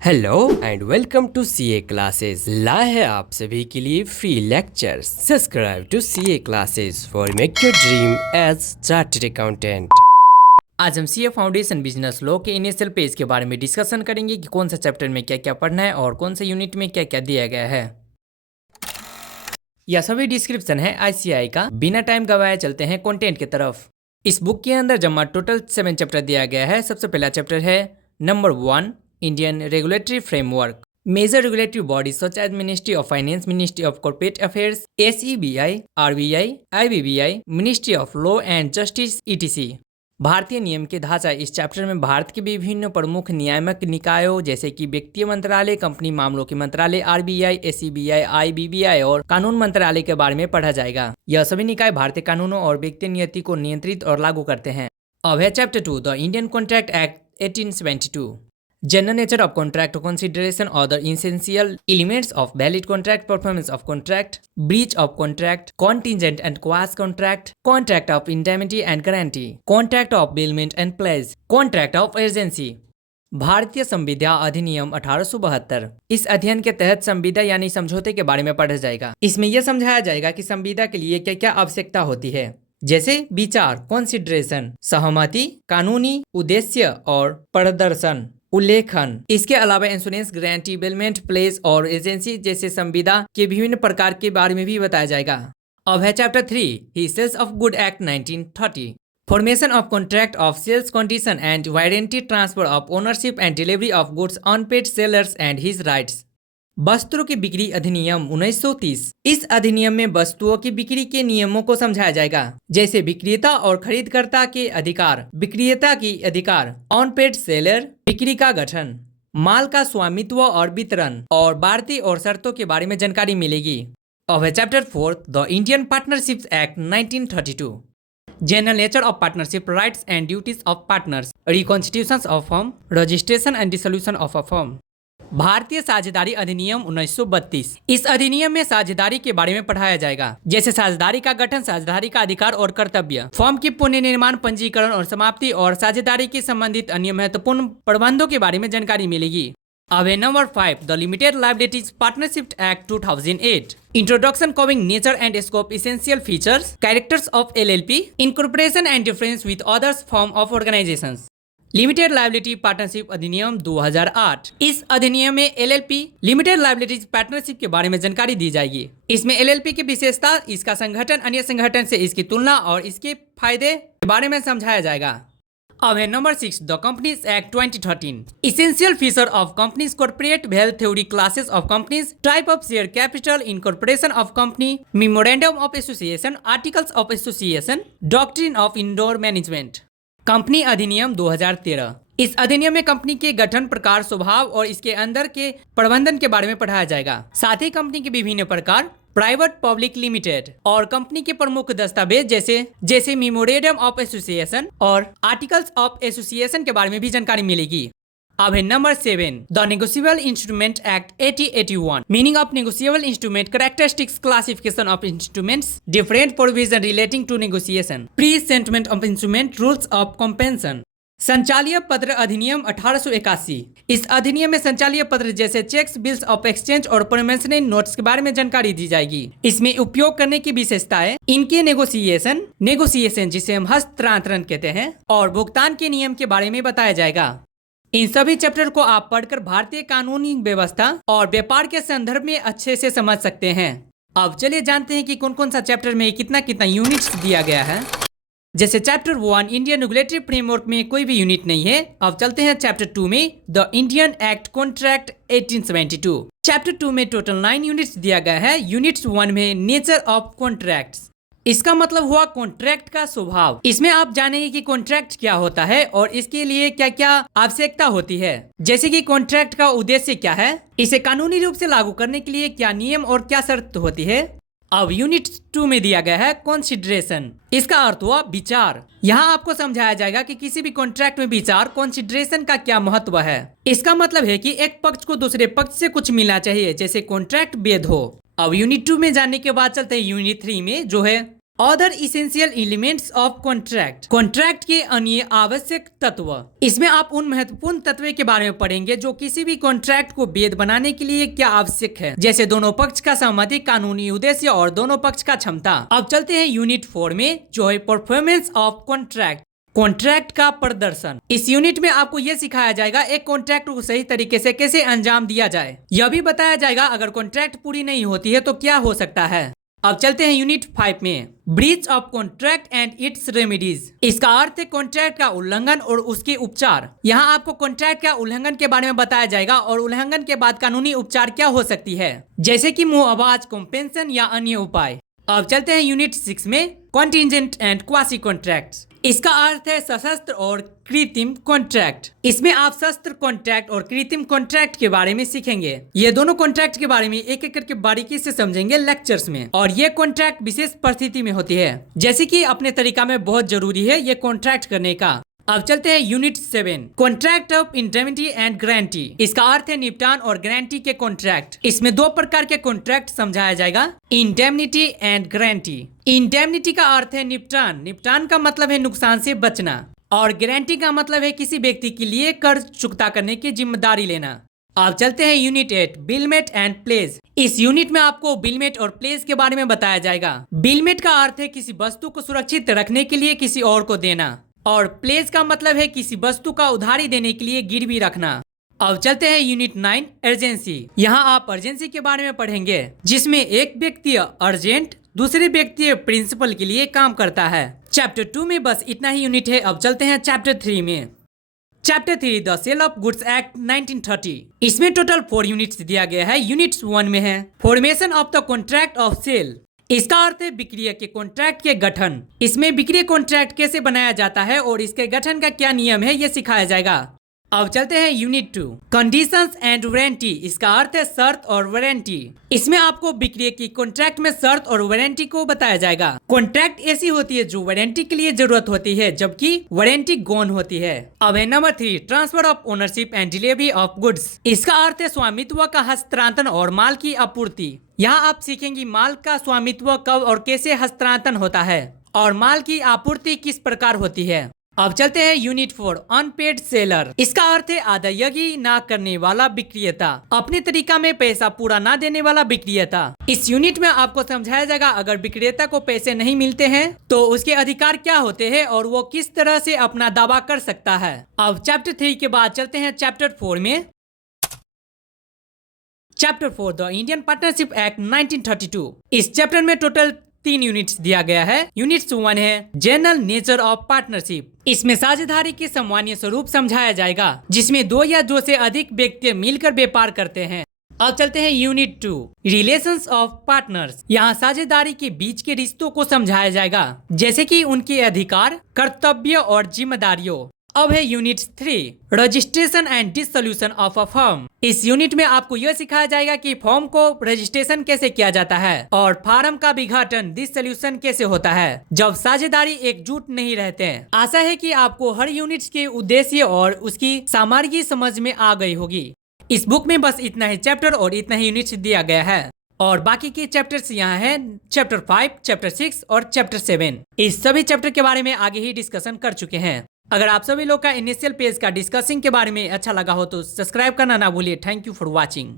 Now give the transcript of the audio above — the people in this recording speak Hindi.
Hello and welcome to CA classes. लाए हैं आप सभी के लिए free lectures. Subscribe to CA classes for make your dream as chartered accountant. आज हम सीए फाउंडेशन बिजनेस लॉ के इनिशियल पेज के बारे में डिस्कशन करेंगे कि कौन सा चैप्टर में क्या क्या पढ़ना है और कौन से यूनिट में क्या क्या दिया गया है। यह सभी डिस्क्रिप्शन है आईसीआई का। बिना टाइम गवाए चलते हैं कंटेंट की तरफ। इस बुक के अंदर जमा टोटल 7 चैप्टर दिया गया है। सबसे पहला चैप्टर है number 1, Indian regulatory framework. Major regulatory bodies such as ministry of finance, ministry of corporate affairs, SEBI, RBI, IBBI, ministry of law and justice ETC. भारतीय नियम के ढांचा। इस चैप्टर में भारत के विभिन्न प्रमुख नियामक निकायों जैसे कि वित्तीय मंत्रालय, कंपनी मामलों के मंत्रालय, आरबीआई, एसईबीआई, आईबीबीआई और कानून मंत्रालय के बारे में पढ़ा जाएगा। यह सभी निकाय भारतीय कानूनों और वित्तीय नीति को नियंत्रित और लागू करते हैं। अब है chapter 2, the Indian contract act 1872। General nature of contract consideration or the essential elements of valid contract, performance of contract, breach of contract, contingent and quasi contract, contract of indemnity and guarantee, contract of bailment and pledge, contract of agency। भारतीय संविदा अधिनियम 1872। इस अध्ययन के तहत संविदा यानी समझौते के बारे में पढ़ा जाएगा। इसमें यह समझाया जाएगा कि संविदा के लिए क्या क्या आवश्यकता होती है, जैसे विचार कॉन्सिडरेशन, सहमति, कानूनी उद्देश्य और प्रदर्शन उल्लेखन। इसके अलावा इंश्योरेंस, गारंटी, बेलमेंट, प्लेस और एजेंसी जैसे संविदा के विभिन्न प्रकार के बारे में भी बताया जाएगा। अब है चैप्टर 3, ही sales of good act 1930। Formation of contract of sales condition and warranty, transfer of ownership and delivery of goods, unpaid sellers and his rights. वस्तुओं की बिक्री अधिनियम 1930। इस अधिनियम में वस्तुओं की बिक्री के नियमों को समझाया जाएगा, जैसे विक्रेता और खरीदकर्ता के अधिकार, विक्रेता की अधिकार, ऑनपेड सेलर, बिक्री का गठन, माल का स्वामित्व और वितरण और बार्ती और शर्तों के बारे में जानकारी मिलेगी। अब है chapter 4, the Indian partnership act 1932। General nature of partnership, rights and duties of partners, reconstitution of firm, registration and dissolution of a firm. भारतीय साझेदारी अधिनियम 1932। इस अधिनियम में साझेदारी के बारे में पढ़ाया जाएगा, जैसे साझेदारी का गठन, साझेदारी का अधिकार और कर्तव्य, फर्म की पुनर्निर्माण, पंजीकरण और समाप्ति और साझेदारी के संबंधित अन्य महत्वपूर्ण प्रबंधों के बारे में जानकारी मिलेगी। अब है number 5, the limited liabilities partnership act 2008। Introduction covering nature and scope, essential features, characters of LLP, incorporation and difference with others form of organisations. Limited liability partnership अधिनियम 2008। इस अधिनियम में एलएलपी लिमिटेड लायबिलिटीज पार्टनरशिप के बारे में जानकारी दी जाएगी। इसमें एलएलपी की विशेषता, इसका संगठन, अन्य संगठन से इसकी तुलना और इसके फायदे के बारे में समझाया जाएगा। अब है number 6, the companies act 2013। Essential feature of companies, corporate wealth theory, classes of companies, type of share capital, incorporation of company, memorandum of association, articles of association, doctrine of indoor management. Company अधिनियम 2013। इस अधिनियम में कंपनी के गठन, प्रकार, स्वभाव और इसके अंदर के प्रबंधन के बारे में पढ़ाया जाएगा। साथ ही कंपनी के विभिन्न प्रकार, प्राइवेट, पब्लिक, लिमिटेड और कंपनी के प्रमुख दस्तावेज जैसे मेमोरेंडम ऑफ एसोसिएशन और आर्टिकल्स ऑफ एसोसिएशन के बारे में भी जानकारी मिलेगी। अब है number 7, the negotiable instrument act 1881। Meaning of negotiable instrument, characteristics, classification of instruments, different provision relating to negotiation, pre-settlement of instrument, rules of compensation. संचालीय पत्र अधिनियम 1881। इस अधिनियम में संचालीय पत्र जैसे चेक्स, बिल्स ऑफ एक्सचेंज और प्रॉमिसरी नोट्स के बारे में जानकारी दी जाएगी। इसमें उपयोग करने की विशेषताएं, इनके नेगोशिएशन जिसे हम हस्तांतरण कहते हैं, और भुगतान के नियम के बारे में बताया जाएगा। इन सभी चैप्टर को आप पढ़कर भारतीय कानूनी व्यवस्था और व्यापार के संदर्भ में अच्छे से समझ सकते हैं। अब चलिए जानते हैं कि कौन कौन सा चैप्टर में कितना कितना यूनिट्स दिया गया है। जैसे चैप्टर 1, इंडियन रेगुलेटरी फ्रेमवर्क में कोई भी यूनिट नहीं है। अब चलते हैं चैप्टर 2 में, the Indian act contract 1872। Chapter 2 में टोटल 9 यूनिट्स दिया गया है। यूनिट्स 1 में नेचर ऑफ कॉन्ट्रैक्ट्स। इसका मतलब हुआ कॉन्ट्रैक्ट का स्वभाव। इसमें आप जानेंगे कि कॉन्ट्रैक्ट क्या होता है और इसके लिए क्या क्या आवश्यकता होती है, जैसे कि कॉन्ट्रैक्ट का उद्देश्य क्या है, इसे कानूनी रूप से लागू करने के लिए क्या नियम और क्या शर्त होती है। अब यूनिट 2 में दिया गया है कंसीडरेशन। इसका अर्थ हुआ विचार। यहाँ आपको समझाया जाएगा कि किसी भी कॉन्ट्रैक्ट में विचार, कंसीडरेशन का क्या महत्व है। इसका मतलब है कि एक पक्ष को दूसरे पक्ष से कुछ मिलना चाहिए, जैसे कॉन्ट्रैक्ट वैध हो। अब यूनिट 2 में जानने के बाद चलते हैं यूनिट 3 में, जो है other essential elements of contract, contract के अन्य आवश्यक तत्व। इसमें आप उन महत्वपूर्ण तत्व के बारे में पढ़ेंगे जो किसी भी कॉन्ट्रैक्ट को वैध बनाने के लिए क्या आवश्यक है, जैसे दोनों पक्ष का सहमति, कानूनी उद्देश्य और दोनों पक्ष का क्षमता। अब चलते हैं यूनिट 4 में, जो है परफॉर्मेंस ऑफ कॉन्ट्रैक्ट, कॉन्ट्रैक्ट का प्रदर्शन। इस यूनिट में आपको यह सिखाया जाएगा एक कॉन्ट्रैक्ट को सही तरीके से कैसे अंजाम दिया जाए। यह भी बताया जाएगा अगर कॉन्ट्रैक्ट पूरी नहीं होती है तो क्या हो सकता है। अब चलते हैं यूनिट 5 में, breach of contract and it's remedies. इसका अर्थ है कॉन्ट्रैक्ट का उल्लंघन और उसके उपचार। यहाँ आपको कॉन्ट्रैक्ट का उल्लंघन के बारे में बताया जाएगा और उल्लंघन के बाद कानूनी उपचार क्या हो सकती है, जैसे कि मुआवजा, कॉम्पेंसेशन या अन्य उपाय। अब चलते हैं यूनिट 6 में, कॉन्टिजेंट एंड क्वासी कॉन्ट्रैक्ट्स। इसका अर्थ है सशस्त्र और कृत्रिम कॉन्ट्रैक्ट। इसमें आप शस्त्र कॉन्ट्रैक्ट और कृत्रिम कॉन्ट्रैक्ट के बारे में सीखेंगे। ये दोनों कॉन्ट्रैक्ट के बारे में एक एक करके बारीकी से समझेंगे लेक्चर्स में। और ये कॉन्ट्रैक्ट विशेष परिस्थिति में होती है, जैसे कि अपने तरीका में बहुत जरूरी है ये कॉन्ट्रैक्ट करने का। अब चलते हैं unit 7, contract of indemnity and guarantee. इसका अर्थ है निपटान और गारंटी के कॉन्ट्रैक्ट। इसमें दो प्रकार के कॉन्ट्रैक्ट समझाया जाएगा, इंडेमनिटी एंड गारंटी। इंडेमनिटी का अर्थ है निपटान, निपटान का मतलब है नुकसान से बचना, और गारंटी का मतलब है किसी व्यक्ति के लिए कर्ज चुकता करने की जिम्मेदारी लेना। अब चलते हैं यूनिट 8, बिलमेट एंड प्लेज। इस यूनिट में आपको बिलमेट और प्लेज के बारे में बताया जाएगा। बिलमेट का अर्थ है किसी वस्तु को सुरक्षित रखने के लिए किसी और को देना, और प्लेज का मतलब है किसी वस्तु का उधारी देने के लिए गिरवी रखना। अब चलते हैं यूनिट 9, अर्जेंसी। यहाँ आप अर्जेंसी के बारे में पढ़ेंगे, जिसमें एक व्यक्ति अर्जेंट दूसरे व्यक्ति प्रिंसिपल के लिए काम करता है। चैप्टर 2 में बस इतना ही यूनिट है। अब चलते हैं चैप्टर 3 में। Chapter 3, the sale of goods act 1930। इसमें टोटल 4 यूनिट्स दिया गया है। यूनिट 1 में है formation of the contract of sale. इसका अर्थ है विक्रिय के कॉन्ट्रैक्ट के गठन। इसमें विक्रिय कॉन्ट्रैक्ट कैसे बनाया जाता है और इसके गठन का क्या नियम है, ये सिखाया जाएगा। अब चलते हैं यूनिट 2, कंडीशंस एंड वारंटी। इसका अर्थ है शर्त और वारंटी। इसमें आपको विक्रिय की कॉन्ट्रैक्ट में शर्त और वारंटी को बताया जाएगा। कॉन्ट्रैक्ट ऐसी होती है जो वारंटी के लिए जरूरत होती है, जबकि वारंटी गौण होती है। अब है number 3, transfer of ownership and delivery of goods. इसका अर्थ है स्वामित्व का हस्तांतरण और माल की आपूर्ति। यहाँ आप सीखेंगे माल का स्वामित्व कब और कैसे हस्तांतरण होता है, और माल की आपूर्ति किस प्रकार होती है। अब चलते हैं यूनिट 4, अनपेड सेलर। इसका अर्थ है अदायगी ना करने वाला विक्रेता, अपने तरीका में पैसा पूरा ना देने वाला विक्रेता। इस यूनिट में आपको समझाया जाएगा अगर विक्रेता को पैसे नहीं मिलते हैं तो उसके अधिकार क्या होते हैं और वो किस तरह से अपना दावा कर सकता है। अब चैप्टर 3 के बाद चलते हैं चैप्टर 4 में। Chapter 4, the Indian partnership act 1932। इस चैप्टर में टोटल 3 यूनिट्स दिया गया है। यूनिट 1 है जनरल नेचर ऑफ पार्टनरशिप। इसमें साझेदारी के सामान्य स्वरूप समझाया जाएगा, जिसमें 2 या 2 से अधिक व्यक्ति मिलकर व्यापार करते हैं। अब चलते हैं यूनिट 2, रिलेशंस ऑफ पार्टनर्स। यहाँ साझेदारी के बीच के रिश्तों को समझाया जाएगा, जैसे कि उनके अधिकार, कर्तव्य और जिम्मेदारियों। अब है unit 3, registration and dissolution of a firm. इस यूनिट में आपको यह सिखाया जाएगा कि फर्म को रजिस्ट्रेशन कैसे किया जाता है और फार्म का विघटन, डिसोल्यूशन कैसे होता है जब साझेदारी एकजुट नहीं रहते हैं। आशा है कि आपको हर यूनिट के उद्देश्य और उसकी सामग्री समझ में आ गई होगी। इस बुक में बस इतना ही चैप्टर और इतना ही यूनिट दिया गया है, और बाकी के चैप्टर्स यहाँ है चैप्टर 5, चैप्टर 6 और चैप्टर 7। इस सभी चैप्टर के बारे में आगे ही डिस्कशन कर चुके हैं। अगर आप सभी लोग का इनिशियल पेज का डिस्कसिंग के बारे में अच्छा लगा हो तो सब्सक्राइब करना ना भूलिए। Thank you for watching.